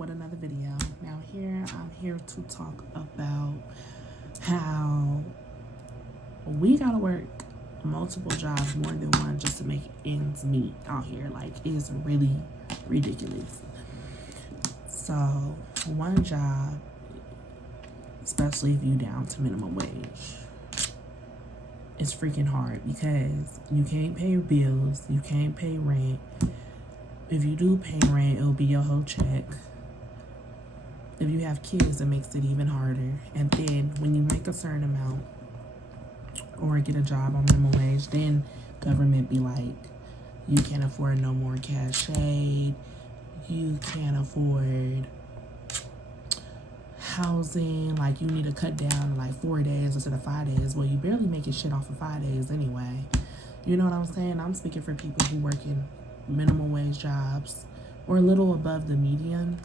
with another video. Now I'm here to talk about how we gotta work multiple jobs, more than one, just to make ends meet out here. Like, it is really ridiculous. So one job, especially if you down to minimum wage, it's freaking hard because you can't pay your bills, you can't pay rent. If you do pay rent, it'll be your whole check. If you have kids, it makes it even harder. And then when you make a certain amount or get a job on minimum wage, then government be like, you can't afford no more cash aid, you can't afford housing, like you need to cut down to like 4 days instead of 5 days. Well, you barely making shit off of 5 days anyway. You know what I'm saying? I'm speaking for people who work in minimum wage jobs or a little above the median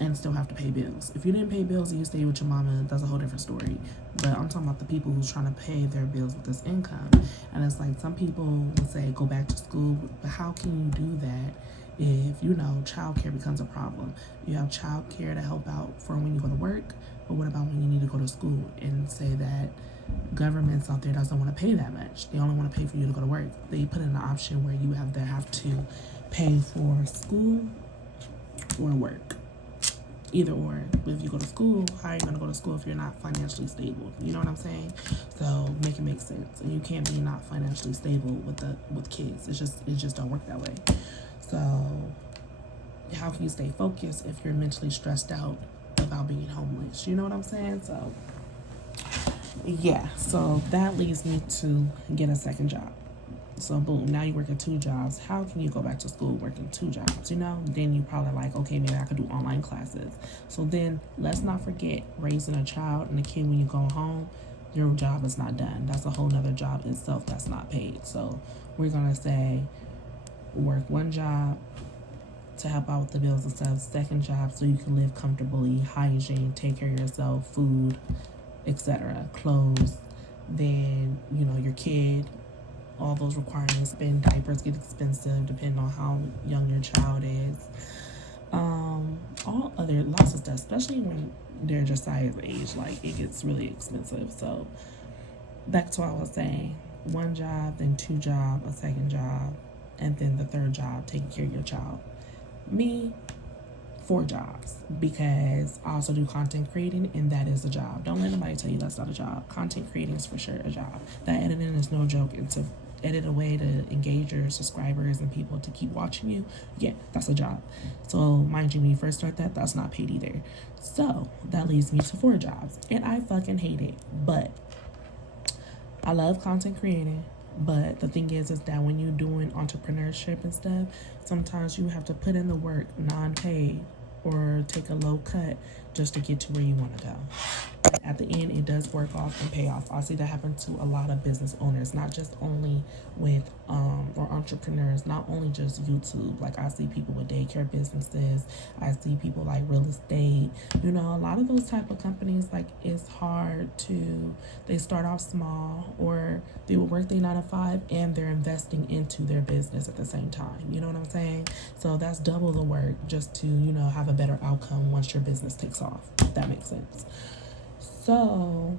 and still have to pay bills. If you didn't pay bills and you stay with your mama, that's a whole different story. But I'm talking about the people who's trying to pay their bills with this income. And it's like, some people will say go back to school, but how can you do that if, you know, childcare becomes a problem? You have childcare to help out for when you go to work, but what about when you need to go to school? And say that governments out there doesn't want to pay that much. They only want to pay for you to go to work. They put in an option where you have to pay for school or work. Either or. If you go to school, how are you going to go to school if you're not financially stable? You know what I'm saying? So make it make sense. And you can't be not financially stable with kids. It just don't work that way. So how can you stay focused if you're mentally stressed out about being homeless? You know what I'm saying? So yeah, so that leads me to get a second job. So boom, now you work at 2 jobs. How can you go back to school working 2 jobs, you know? Then you probably like, okay, maybe I could do online classes. So then let's not forget raising a child and a kid when you go home. Your job is not done. That's a whole nother job itself that's not paid. So we're gonna say work 1 job to help out with the bills and stuff. Second job so you can live comfortably, hygiene, take care of yourself, food, etc., clothes. Then, you know, your kid, all those requirements, spend diapers get expensive depending on how young your child is. All other lots of stuff, especially when they're Jesiah's age, like it gets really expensive. So back to what I was saying, 1 job, then 2 jobs, a second job, and then the 3rd job taking care of your child. Me, 4 jobs, because I also do content creating, and that is a job. Don't let anybody tell you that's not a job. Content creating is for sure a job. That editing is no joke. And to edit a way to engage your subscribers and people to keep watching you, yeah, that's a job. So mind you, when you first start that's not paid either. So that leads me to 4 jobs, and I fucking hate it. But I love content creating. But the thing is that when you're doing entrepreneurship and stuff, sometimes you have to put in the work non-paid or take a low cut just to get to where you want to go. At the end, it does work off and pay off. I see that happen to a lot of business owners, not just only with or entrepreneurs, not only just YouTube. Like, I see people with daycare businesses, I see people like real estate, you know, a lot of those type of companies. Like, it's hard to, they start off small, or they will work their 9 to 5 and they're investing into their business at the same time. You know what I'm saying? So that's double the work just to, you know, have a better outcome once your business takes off, if that makes sense. So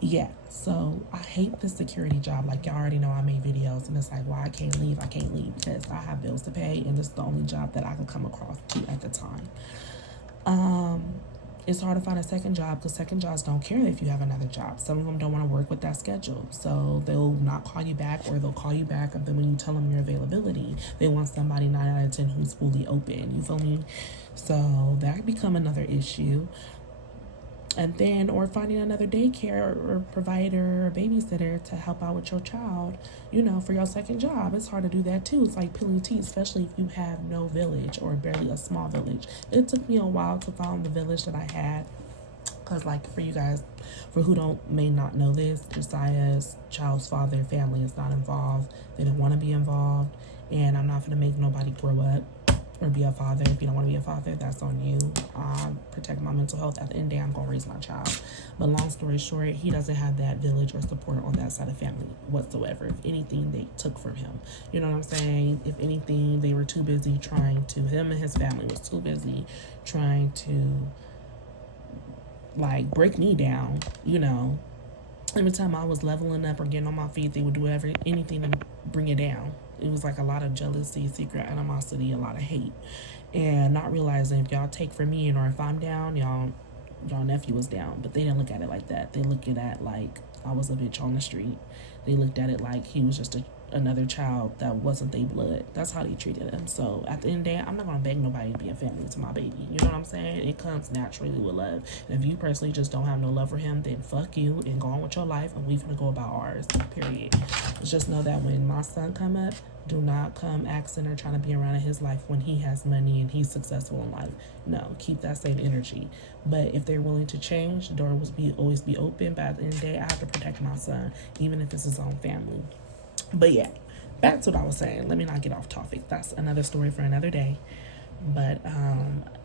yeah, so I hate the security job. Like, y'all already know I made videos, and it's like, why I can't leave because I have bills to pay, and this is the only job that I could come across to at the time. It's hard to find a second job because second jobs don't care if you have another job. Some of them don't want to work with that schedule, so they'll not call you back, or they'll call you back, and then when you tell them your availability, they want somebody 9 out of 10 who's fully open. You feel me? So that could become another issue. And then, or finding another daycare or provider or babysitter to help out with your child, you know, for your second job. It's hard to do that too. It's like pulling teeth, especially if you have no village or barely a small village. It took me a while to find the village that I had, because, like, for you guys, for who may not know this, Jesiah's child's father family is not involved. They didn't want to be involved, and I'm not going to make nobody grow up or be a father. If you don't want to be a father, that's on you. Protect my mental health. At the end of the day, I'm going to raise my child. But long story short, he doesn't have that village or support on that side of family whatsoever. If anything, they took from him. You know what I'm saying? If anything, they were too busy trying to, him and his family was too busy trying to, like, break me down, you know. Every time I was leveling up or getting on my feet, they would do anything to bring it down. It was like a lot of jealousy, secret animosity, a lot of hate, and not realizing if y'all take from me, or if I'm down, y'all nephew was down. But they didn't look at it like that. They looked at it like I was a bitch on the street. They looked at it like he was just another child that wasn't their blood. That's how they treated him. So at the end of the day, I'm not gonna beg nobody to be a family to my baby. You know what I'm saying? It comes naturally with love. And if you personally just don't have no love for him, then fuck you and go on with your life, and we finna go about ours. Period. Just know that when my son come up, do not come asking or trying to be around in his life when he has money and he's successful in life. No, keep that same energy. But if they're willing to change, the door will always be open. But at the end of the day, I have to protect my son, even if it's his own family. But yeah, back to what I was saying. Let me not get off topic. That's another story for another day. But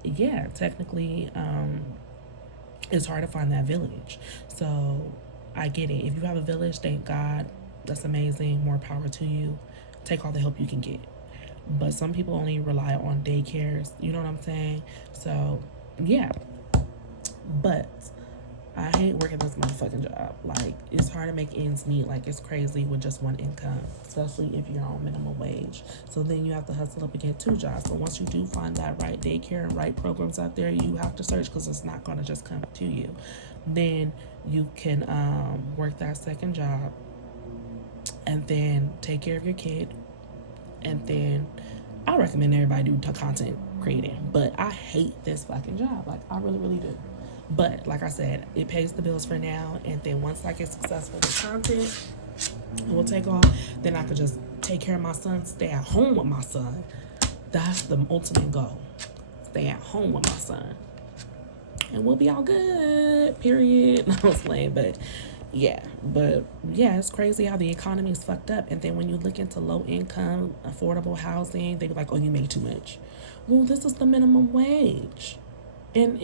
yeah, technically, it's hard to find that village. So I get it. If you have a village, thank God. That's amazing. More power to you. Take all the help you can get. But some people only rely on daycares. You know what I'm saying? So yeah. But I hate working this motherfucking job. Like, it's hard to make ends meet. Like, it's crazy with just one income, especially if you're on minimum wage. So then you have to hustle up and get 2 jobs. So once you do find that right daycare and right programs out there, you have to search, because it's not going to just come to you. Then you can work that second job, and then take care of your kid. And then I recommend everybody do content creating. But I hate this fucking job. Like, I really, really do. But like I said, it pays the bills for now. And then once I get successful with content, it will take off. Then I could just take care of my son, stay at home with my son. That's the ultimate goal. Stay at home with my son. And we'll be all good. Period. I was playing, but yeah, it's crazy how the economy is fucked up. And then when you look into low income, affordable housing, they be like, oh, you make too much. Well, this is the minimum wage. And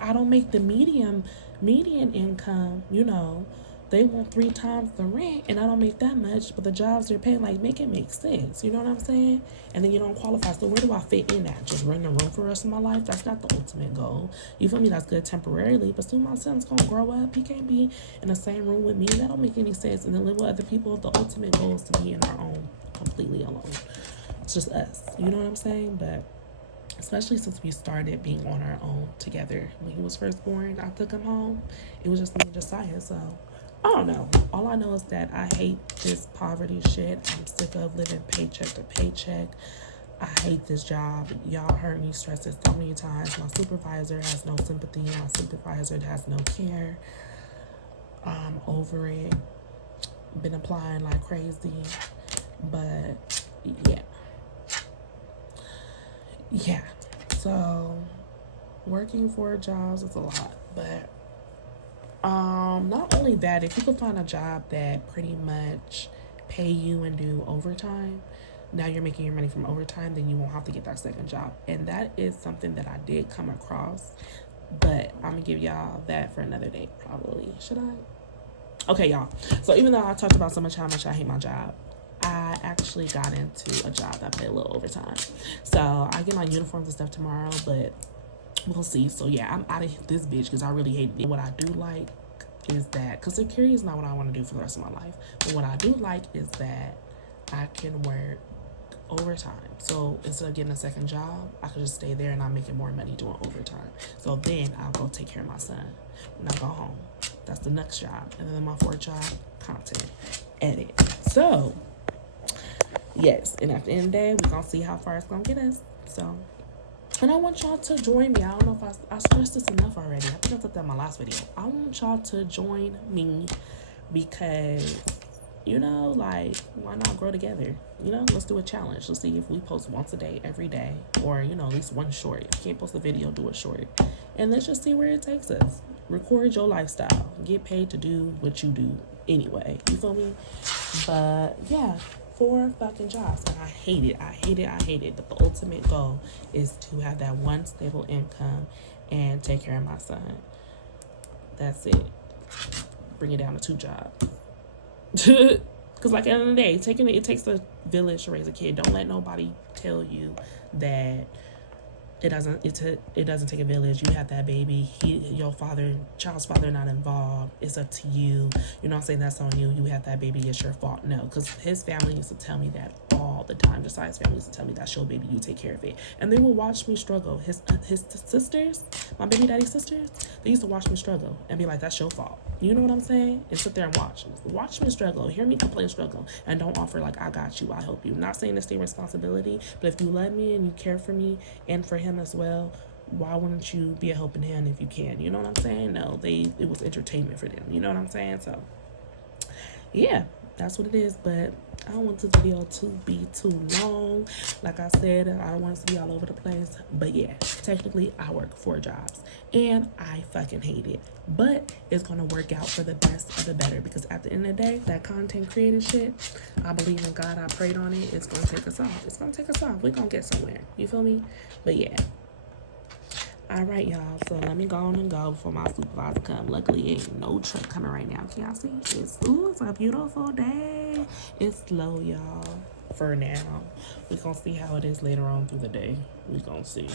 I don't make the median income, you know. They want 3 times the rent, and I don't make that much, but the jobs they're paying, like, make it make sense. You know what I'm saying? And then you don't qualify. So where do I fit in at? Just rent a room for the rest of my life? That's not the ultimate goal. You feel me? That's good temporarily, but soon my son's gonna grow up. He can't be in the same room with me. That don't make any sense. And then live with other people. The ultimate goal is to be in our own, completely alone. It's just us. You know what I'm saying? But especially since we started being on our own together. When he was first born, I took him home. It was just me and Jesiah, so I don't know. All I know is that I hate this poverty shit. I'm sick of living paycheck to paycheck. I hate this job. Y'all heard me stress it so many times. My supervisor has no sympathy. My supervisor has no care. I'm over it. Been applying like crazy. But yeah. So working 4 jobs is a lot, but not only that, if you could find a job that pretty much pay you and do overtime, now you're making your money from overtime, then you won't have to get that second job. And that is something that I did come across, but I'm gonna give y'all that for another day probably. Should I? Okay, y'all. So even though I talked about so much how much I hate my job, I actually got into a job that paid a little overtime. So I get my uniforms and stuff tomorrow, but we'll see. So yeah, I'm out of this bitch because I really hate it. What I do like is that, because security is not what I want to do for the rest of my life, but what I do like is that I can work overtime. So instead of getting a second job, I could just stay there and I'm making more money doing overtime. So then I'll go take care of my son when I go home. That's the next job. And then my 4th job, content, edit. So yes, and at the end of the day, we're gonna see how far it's gonna get us. So, and I want y'all to join me. I don't know if I stressed this enough already. I think I said that in my last video. I want y'all to join me because, you know, like, why not grow together? You know, let's do a challenge. Let's see if we post once a day, every day, or, you know, at least one short. If you can't post a video, do a short. And let's just see where it takes us. Record your lifestyle. Get paid to do what you do anyway. You feel me? But yeah. 4 fucking jobs, and I hate it. I hate it. I hate it. But the ultimate goal is to have that one stable income and take care of my son. That's it. Bring it down to 2 jobs. Because like at the end of the day, it takes a village to raise a kid. Don't let nobody tell you that it doesn't take a village. You have that baby. Your child's father not involved. It's up to you. You know what I'm saying? That's on you. You have that baby. It's your fault. No, because his family used to tell me that all the time. Jesiah's family used to tell me, that's your baby. You take care of it. And they will watch me struggle. His sisters, my baby daddy's sisters, they used to watch me struggle and be like, that's your fault. You know what I'm saying? And sit there and watch me struggle. Hear me complain, struggle, and don't offer like, I got you, I help you. Not saying it's their responsibility, but if you love me and you care for me and for him as well, why wouldn't you be a helping hand if you can? You know what I'm saying? No, it was entertainment for them. You know what I'm saying? So yeah, that's what it is. But I don't want this video to be too long. Like I said, I don't want it to be all over the place. But yeah, technically I work 4 jobs and I fucking hate it. But it's gonna work out for the best of the better, because at the end of the day, that content creating shit, I believe in God, I prayed on it. It's gonna take us off. It's gonna take us off. We're gonna get somewhere. You feel me? But yeah. All right, y'all. So let me go on and go before my supervisor come. Luckily, ain't no truck coming right now. Can y'all see? It's a beautiful day. It's slow, y'all. For now, we're gonna see how it is later on through the day. We're gonna see.